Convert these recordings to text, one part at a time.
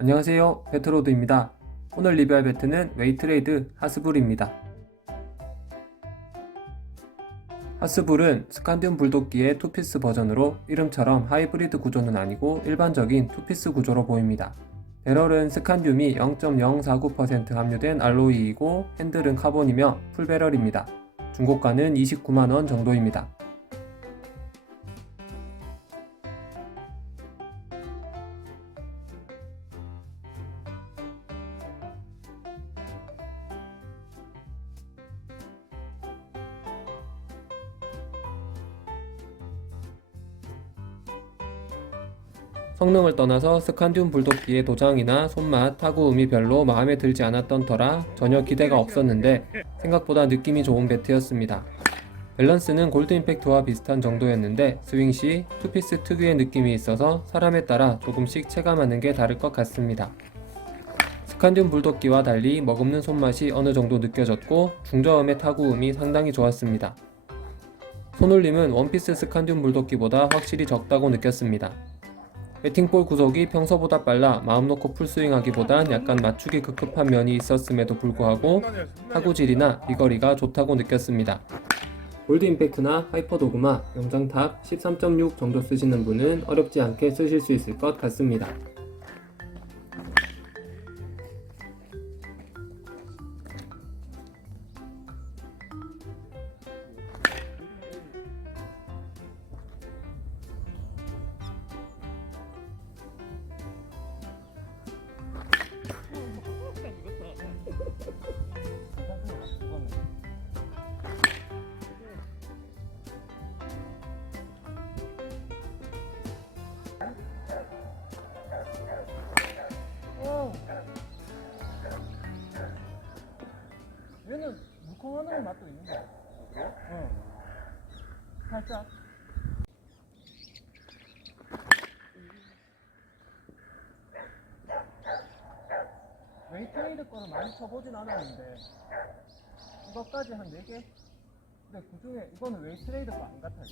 안녕하세요. 배트로드입니다. 오늘 리뷰할 배트는 웨이트레이드 하스불입니다. 하스불은 스칸디움 불도끼의 투피스 버전으로 이름처럼 하이브리드 구조는 아니고 일반적인 투피스 구조로 보입니다. 배럴은 스칸디움이 0.049% 함유된 알로이이고 핸들은 카본이며 풀배럴입니다. 중고가는 29만원 정도입니다 성능을 떠나서 스칸디움 불도끼의 도장이나 손맛, 타구음이 별로 마음에 들지 않았던 터라 전혀 기대가 없었는데 생각보다 느낌이 좋은 배트였습니다. 밸런스는 골드 임팩트와 비슷한 정도였는데 스윙 시 투피스 특유의 느낌이 있어서 사람에 따라 조금씩 체감하는 게 다를 것 같습니다. 스칸디움 불도끼와 달리 머금는 손맛이 어느 정도 느껴졌고 중저음의 타구음이 상당히 좋았습니다. 손울림은 원피스 스칸디움 불도끼보다 확실히 적다고 느꼈습니다. 배팅볼 구속이 평소보다 빨라 마음 놓고 풀스윙하기보단 약간 맞추기 급급한 면이 있었음에도 불구하고 타구질이나 비거리가 좋다고 느꼈습니다. 골드 임팩트나 하이퍼 도그마, 영장탑 13.6 정도 쓰시는 분은 어렵지 않게 쓰실 수 있을 것 같습니다. 맛도 있는 거야. 응. 살짝. 웨이트레이드 거는 많이 쳐보진 않았는데 이것까지 한 4개? 근데 그 중에 이거는 웨이트레이드 거 안 같아요.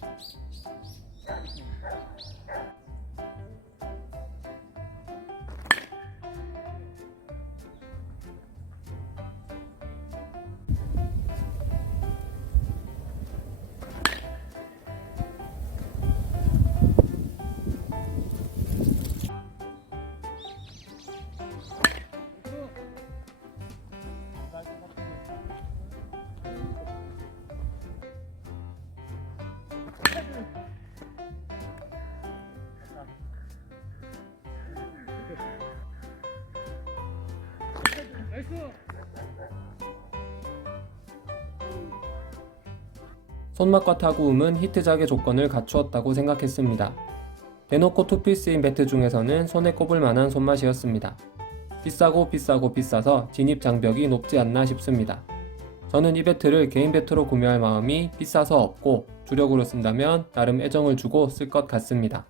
손맛과 타구음은 히트작의 조건을 갖추었다고 생각했습니다. 대놓고 투피스인 배트 중에서는 손에 꼽을 만한 손맛이었습니다. 비싸고 비싸고 비싸서 진입 장벽이 높지 않나 싶습니다. 저는 이 배트를 개인 배트로 구매할 마음이 비싸서 없고 주력으로 쓴다면 나름 애정을 주고 쓸 것 같습니다.